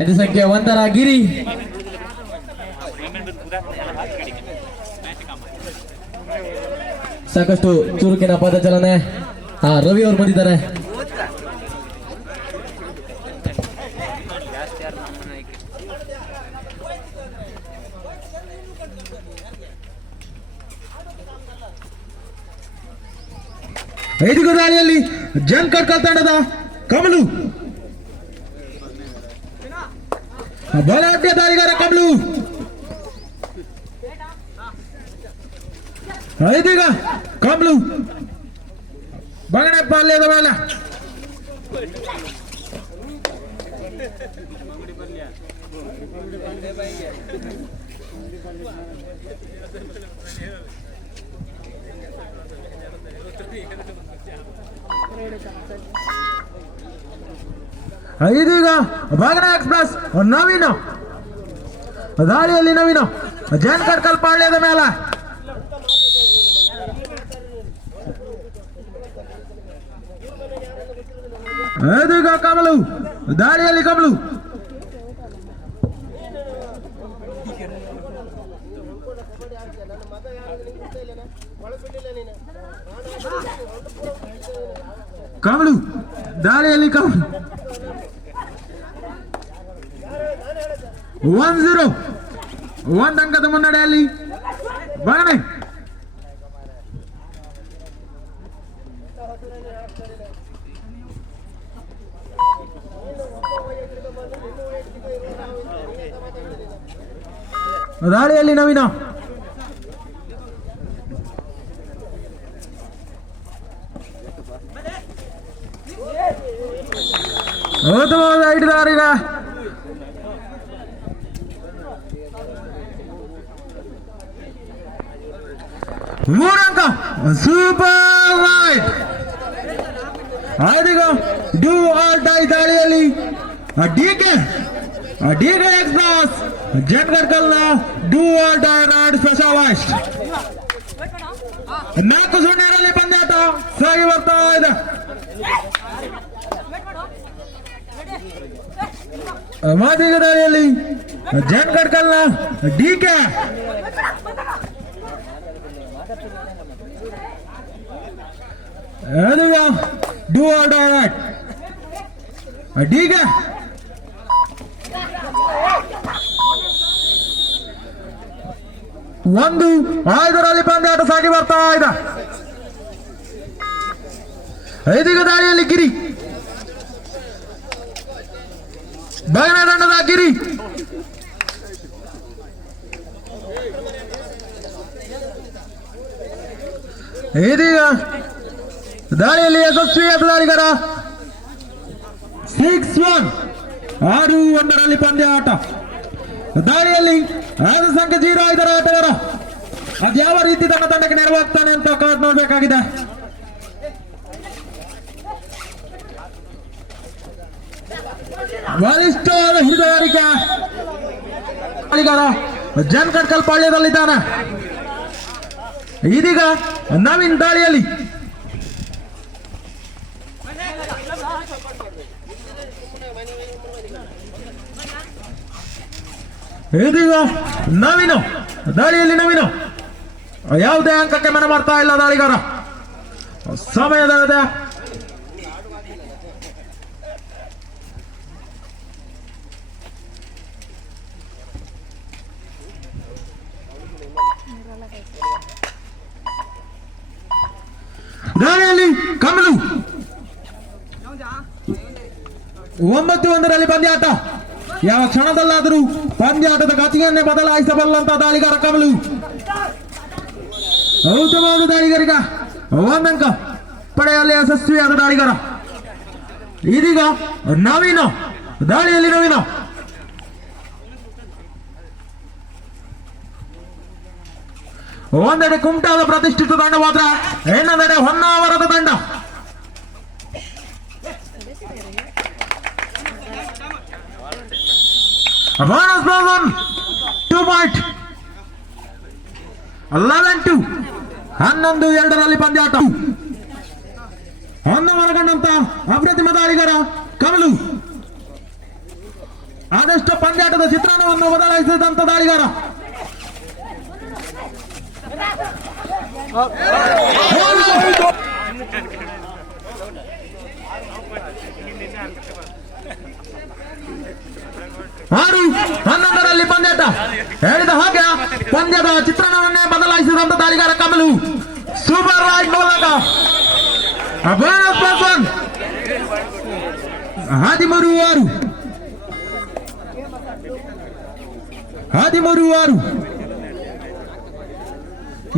ಐದು ಸಂಖ್ಯೆ ಒಂದರ ಗಿರಿ ಸಾಕಷ್ಟು ಚುರುಕಿನ ಪದಚಲನೆ ಹಾ ರವಿ ಅವರು ಬಂದಿದ್ದಾರೆ ಐದು ದಾಳಿಯಲ್ಲಿ ಜಂಕ ತಂಡದ ಕಮಲು. ಬಲಾಢ್ಯ ದಾಳಿಗಾರ ಕಮಲು ಐದೀಗ ಕಮಲು ಬಂಗಣಪ್ಪ ಅಲ್ಲೇದ ಇದೀಗ ಬಾಗನ ಎಕ್ಸ್ಪ್ರೆಸ್, ನವೀನ. ದಾರಿಯಲ್ಲಿ ನವೀನ. ಜೈನ್ ಕಡ್ಕಲ್ ಪಾಳ್ಯದ ಮೇಲೆ. ಇದೀಗ ಕಮಲು, ದಾರಿಯಲ್ಲಿ ಕಮಲು. ಕಮಲು, ದಾರಿಯಲ್ಲಿ ಕಮಲು. ಒನ್ ಜೀರೋ ಒಂದ್ ಅಂಕದ ಮುನ್ನಡೆಯಲ್ಲಿ ಬಾಣೆ ದಾಳಿಯಲ್ಲಿ ನವೀನ ಮೂರಂಕ super white ಆದೀಗ do or dye ದಾಳಿಯಲ್ಲಿ D K D K express ಜನ್ಗಡ್ಕಲ್ನ do or dye Nadu special voice ನಾಲ್ಕು ಸೊನ್ನೆರಲ್ಲಿ ಪಂದ್ಯಾಟ ಸಾಗಿ ಬರ್ತಾ ಇದೆ ಮಾದಿಗ ದಾಳಿಯಲ್ಲಿ ಜನ್ಗಡ್ಕಲ್ನ ಡಿ ಕೆ ಅದಿಗ ಡೂ ಆರ್ ಡೈ ನಾಟ್ ಡಿಗೆ ಒಂದು ಐದರಲ್ಲಿ ಪಂದ್ಯಾಟ ಸಾಗಿ ಬರ್ತಾ ಇದೆ. ಐದಿಗ ದಾಳಿಯಲ್ಲಿ ಗಿರಿ. ಬಗನ ದಂಡದ ಗಿರಿ. ಇದೀಗ ದಾಳಿಯಲ್ಲಿ ಯಶಸ್ವಿ ಎದುರಾಳಿಗರ ಸಿಕ್ಸ್ ಒನ್ ಆರು ಒಂದರಲ್ಲಿ ಪಂದ್ಯ ಆಟ. ದಾಳಿಯಲ್ಲಿ ಆರು ಸಂಖ್ಯೆ ಜೀರೋ ಐದರ ಆಟಗಾರ. ಅದ್ಯಾವ ರೀತಿ ತನ್ನ ತಂಡಕ್ಕೆ ನೆರವಾಗ್ತಾನೆ ಅಂತ ಕಾದ್ ನೋಡ್ಬೇಕಾಗಿದೆ. ಬಲಿಷ್ಠವಾದ ಹಿಡಿದಾರಿಕೆ ದಾಳಿಗಾರ ಜನ್ ಕಟ್ಕಲ್ ಪಾಳ್ಯದಲ್ಲಿದ್ದಾನೆ ಇದೀಗ ನವೀನ್ ದಾಳಿಯಲ್ಲಿ. ಇದೀಗ ನವೀನು ದಾಳಿಯಲ್ಲಿ ನವೀನು. ಯಾವುದೇ ಅಂಕಕ್ಕೆ ಮನೆ ಮಾಡ್ತಾ ಇಲ್ಲ ದಾಳಿಗಾರ. ಸಮಯದ ದಾಳಿಯಲ್ಲಿ ಕಮಲು. ಒಂಬತ್ತು ಒಂದರಲ್ಲಿ ಪಂದ್ಯಾಟ. ಯಾವ ಕ್ಷಣದಲ್ಲಾದರೂ ಪಂದ್ಯಾಟದ ಗತಿಯನ್ನೇ ಬದಲಾಯಿಸಬಲ್ಲಂತ ದಾಳಿಗಾರ ಕಮಲು. ಉತ್ತಮವಾದ ದಾಳಿಗಾರಿಗ, ಒಂದಂಕ ಪಡೆಯಲ್ಲಿ ಯಶಸ್ವಿಯಾದ ದಾಳಿಗಾರ. ಇದೀಗ ನವೀನ, ದಾಳಿಯಲ್ಲಿ ನವೀನ. ಒಂದೆಡೆ ಕುಮಟಾದ ಪ್ರತಿಷ್ಠಿತ ತಂಡವಾದ್ರ ಇನ್ನೊಂದೆಡೆ ಹೊನ್ನಾವರದ ತಂಡ ಪಾಯಿಂಟ್ ಟು ಹನ್ನೊಂದು, ಎರಡರಲ್ಲಿ ಪಂದ್ಯಾಟ. ಹೊನ್ನ ಮರಗಂಡಂತ ಅಪ್ರತಿಮ ದಾಳಿಗರ ಕಮಲು. ಆದಷ್ಟು ಪಂದ್ಯಾಟದ ಚಿತ್ರಣವನ್ನು ಬದಲಾಯಿಸಿದಂತ ದಾಳಿಗಾರ. ಆರು ಹನ್ನೊಂದರಲ್ಲಿ ಪಂದ್ಯಾಟ ಹೇಳಿದ ಹಾಗೆ ಪಂದ್ಯದ ಚಿತ್ರಣವನ್ನೇ ಬದಲಾಯಿಸಿದಂತ ದಾಳಿಗಾರ ಕಮಲು ಸೂಪರ್ ರೈಡ್ ಮೂಲಕ ಬೋನಸ್ ಪ್ಲಸ್ ಒನ್ ಹದಿಮೂರು ಆರು ಹದಿಮೂರು ಆರು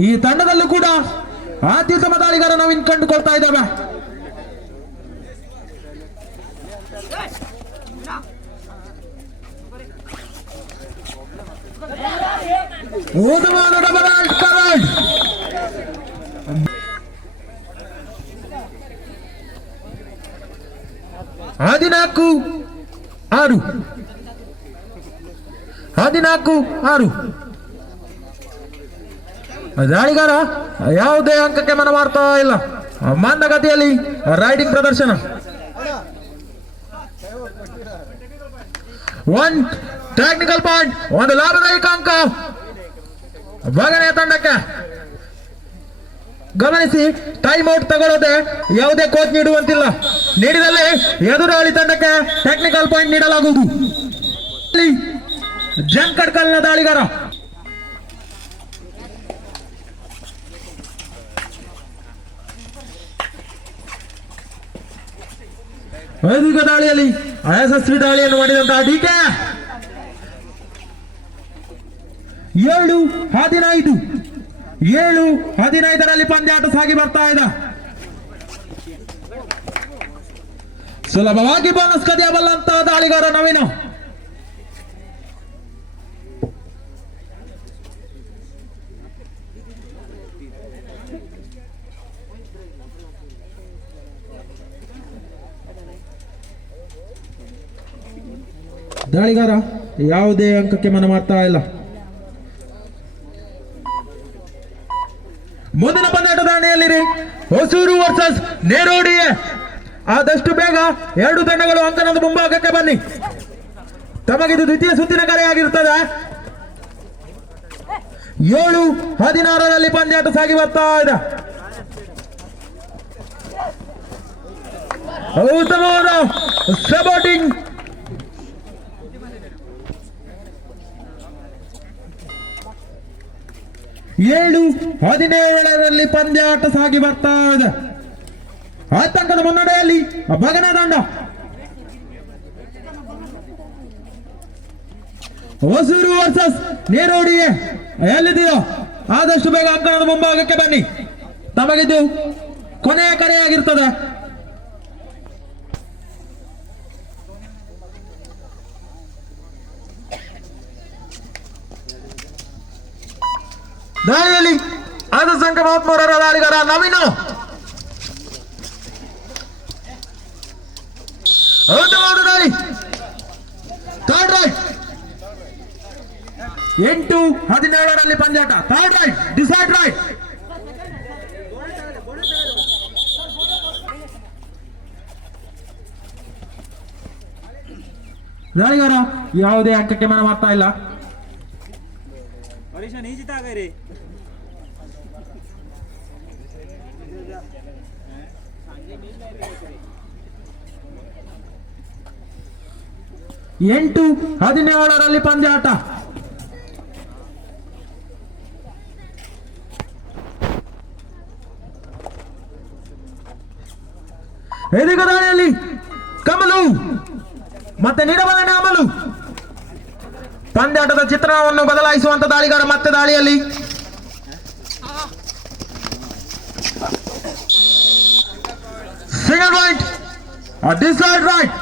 ಈ ತಂಡದಲ್ಲೂ ಕೂಡ ಅತ್ಯುತ್ತಮ ದಾಳಿಗಾರ ನಾವಿನ್ ಕಂಡುಕೊಳ್ತಾ ಇದ್ದೇವೆ ಉತ್ತಮವಾದ ಡಬಲ್ ಆಲ್ಟ್ ಕವರ್ಡ್. ಹದಿನಾಲ್ಕು ಆರು ಹದಿನಾಲ್ಕು ಆರು ದಾಳಿಗಾರ ಯಾವುದೇ ಅಂಕಕ್ಕೆ ಮನ ಮಾಡ್ತಾ ಇಲ್ಲ ಮಂದಗತಿಯಲ್ಲಿ ರೈಡಿಂಗ್ ಪ್ರದರ್ಶನ. ಒನ್ ಟೆಕ್ನಿಕಲ್ ಪಾಯಿಂಟ್ ಒಂದು ಲಾಭದಾಯಕ ಅಂಕ. ಬಗನೆಯ ತಂಡಕ್ಕೆ ಗಮನಿಸಿ ಟೈಮ್ ಔಟ್ ತಗೊಳ್ಳೋದೆ ಯಾವುದೇ ಕೋಚ್ ನೀಡುವಂತಿಲ್ಲ. ನೀಡಿದಲ್ಲಿ ಎದುರಾಳಿ ತಂಡಕ್ಕೆ ಟೆಕ್ನಿಕಲ್ ಪಾಯಿಂಟ್ ನೀಡಲಾಗುವುದು. ಜಂಕಡ್ಕಲ್ನ ದಾಳಿಗಾರ. ವೈದಿಕ ದಾಳಿಯಲ್ಲಿ, ಅಯಶಸ್ವಿ ದಾಳಿಯನ್ನು ಮಾಡಿದಂತಹ ಡಿಕೆ ಏಳು ಹದಿನೈದು, ಏಳು ಹದಿನೈದರಲ್ಲಿ ಪಂದ್ಯಾಟ ಸಾಗಿ ಬರ್ತಾ ಇದೆ. ಸುಲಭವಾಗಿ ಬೋನಸ್ ಕದಿಯಬಲ್ಲಂತಹ ದಾಳಿಗಾರ ನವೀನ ದಾಳಿಗಾರ, ಯಾವುದೇ ಅಂಕಕ್ಕೆ ಮನ ಮಾಡ್ತಾ ಇಲ್ಲ. ಮುಂದಿನ ಪಂದ್ಯಾಟ ದಾಣಿಯಲ್ಲಿರಿ ಹೊಸೂರು ವರ್ಸಸ್ ನೇರೋಡಿಯೇ ಆದಷ್ಟು ಬೇಗ ಎರಡು ತಂಡಗಳು ಅಂಕಣದ ಮುಂಭಾಗಕ್ಕೆ ಬನ್ನಿ. ತಮಗಿದು ದ್ವಿತೀಯ ಸುತ್ತಿನ ಕರೆಯಾಗಿರುತ್ತದೆ ಏಳು, ಹದಿನಾರರಲ್ಲಿ ಪಂದ್ಯಾಟ ಸಾಗಿ ಬರ್ತಾ ಇದೆ. ಉತ್ತಮವಾದ ಸಪೋರ್ಟಿಂಗ್ ಏಳು, ಹದಿನೇಳರಲ್ಲಿ ಪಂದ್ಯಾಟ ಸಾಗಿ ಬರ್ತಾ ಇದೆ. ಆತಂಕದ ಮುನ್ನಡೆಯಲ್ಲಿ ಬಗನ ದಂಡ ಹೊಸೂರು ವರ್ಸಸ್ ನೇರೋಡಿಯೇ. ಎಲ್ಲಿದೆಯೋ ಆದಷ್ಟು ಬೇಗ ಅಂಕಣದ ಮುಂಭಾಗಕ್ಕೆ ಬನ್ನಿ. ತಮಗಿದು ಕೊನೆಯ ಕರೆಯಾಗಿರ್ತದೆ ದಾಳಿಯಲ್ಲಿ ಸಂಖ್ಯೆ ಮೂವತ್ಮೂರರ ದಾಳಿಗಾರ ನವೀನು ಎಂಟು ಹದಿನೇಳರಲ್ಲಿ ಪಂದ್ಯಾಟ. ಥರ್ಡ್ ರೈಟ್ ಡಿಸೈಡ್ ರೈಟ್ ದಾಳಿಗಾರ ಯಾವುದೇ ಅಂಕಕ್ಕೆ ಮನ ಮಾಡ್ತಾ ಇಲ್ಲ ಎಂಟು ಹದಿನೇಳರಲ್ಲಿ ಪಂದ್ಯಾಟ ಎದುಗ ದಾಳಿಯಲ್ಲಿ ಕಮಲು ಮತ್ತೆ ನಿಡಬಲನೆ ಅಮಲು. ಪಂದ್ಯಾಟದ ಚಿತ್ರಣವನ್ನು ಬದಲಾಯಿಸುವಂತ ದಾಳಿಗಾರ ಮತ್ತೆ ದಾಳಿಯಲ್ಲಿ ಸಿಂಗಲ್ ರೈಟ್ ಡಿಸೈಡ್ ರೈಟ್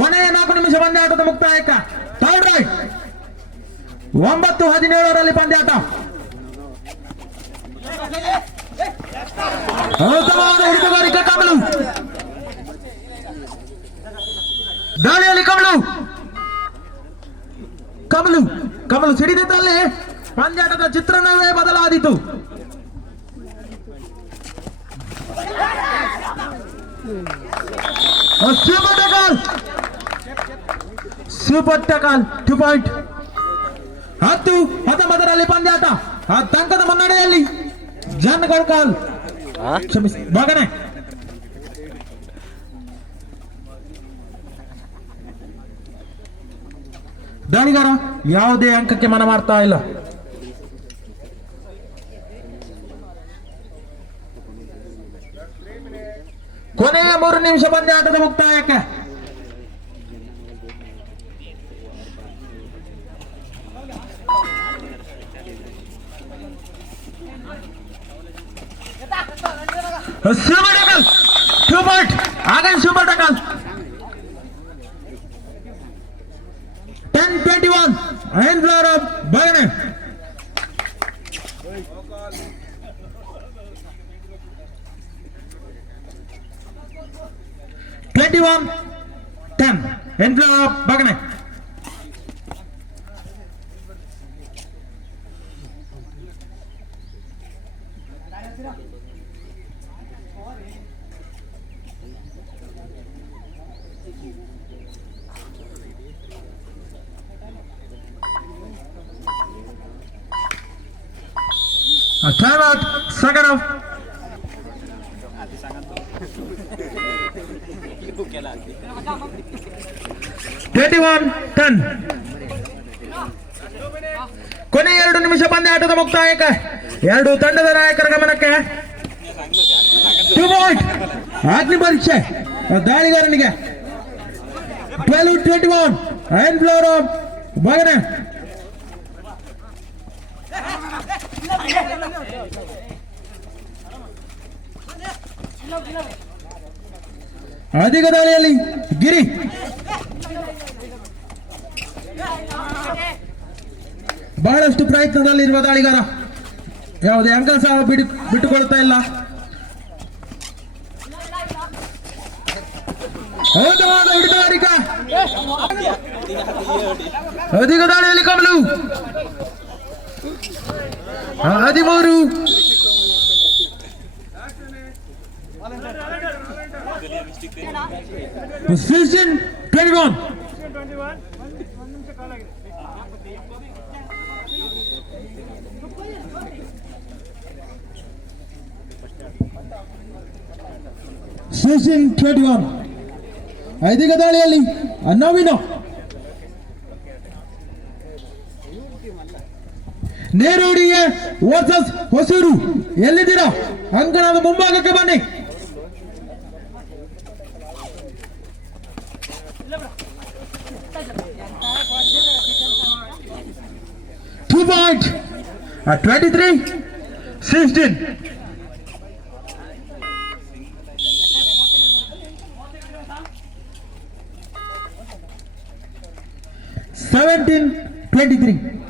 ಕೊನೆಯ ನಾಲ್ಕು ನಿಮಿಷ ಪಂದ್ಯಾಟದ ಮುಕ್ತಾಯಕ ಥರ್ಡ್ ರೈಟ್ ಒಂಬತ್ತು ಹದಿನೇಳರಲ್ಲಿ ಪಂದ್ಯಾಟ ಹುಡುಕುಗಾರಿಕೆ ಕಮಲು. ದಾಳಿಯಲ್ಲಿ ಕಮಲು. ಕಮಲು ಕಮಲು ಸಿಡಿದಿದ್ದಲ್ಲಿ ಪಂದ್ಯಾಟದ ಚಿತ್ರಣವೇ ಬದಲಾದೀತು. ಸೂಪರ್ ಟಕಾಲ್ ಟು ಪಾಯಿಂಟ್ ಹತ್ತು ಹತ್ತೊಂಬತ್ತರಲ್ಲಿ ಪಂದ್ಯಾಟ. ಆ ತಂಕದ ಮುನ್ನಡೆಯಲ್ಲಿ ಜನ್ ಗಡ್ಕಾಲ್ ಕ್ಷಮಿಸಿ ಬಾಗನೆ ದಾಳಿಗಾರ ಯಾವುದೇ ಅಂಕಕ್ಕೆ ಮನ ಮಾಡ್ತಾ ಇಲ್ಲ. ಕೊನೆಯ ಮೂರು ನಿಮಿಷ ಪಂದ್ಯಾಟದ ಮುಕ್ತಾಯಕ್ಕೆ. Super tackle two point again super tackle ten twenty one in favour of ಬಗನೆ twenty one ten in favour of ಬಗನೆ 21 ten ಕೊನೆ ಎರಡು ನಿಮಿಷ ಪಂದ್ಯಾಟದ ಮುಕ್ತಾಯಕ ಎರಡು ತಂಡದ ನಾಯಕರ ಗಮನಕ್ಕೆ. ಟೂ ಪಾಯಿಂಟ್ ಅಗ್ನಿ ಪರೀಕ್ಷೆ. ದಾಳಿಗಾರನಿಗೆ. Twelve twenty one in favour ಮಗನ ಅಧಿಕ ದಾಳಿಯಲ್ಲಿ ಗಿರಿ. ಬಹಳಷ್ಟು ಪ್ರಯತ್ನದಲ್ಲಿರುವ ದಾಳಿಗಾರ. ಯಾವುದೇ ಅಂಕ ಸಹ ಬಿಡಿ ಬಿಟ್ಟುಕೊಳ್ತಾ ಇಲ್ಲ. ಅಧಿಕ ದಾಳಿಯಲ್ಲಿ ಕಮಲು. ಹದಿಮೂರು twenty one sixteen twenty one ಐದಿಗ ದಾಳಿಯಲ್ಲಿ ಅನ್ನವಿನೋ ನೇರೂಡಿಗೆ ವರ್ಸಸ್ ಹೊಸೂರು. ಎಲ್ಲಿದ್ದೀರಾ? ಅಂಗಣದ ಮುಂಭಾಗಕ್ಕೆ ಬನ್ನಿ. Uh, 23 16 17 23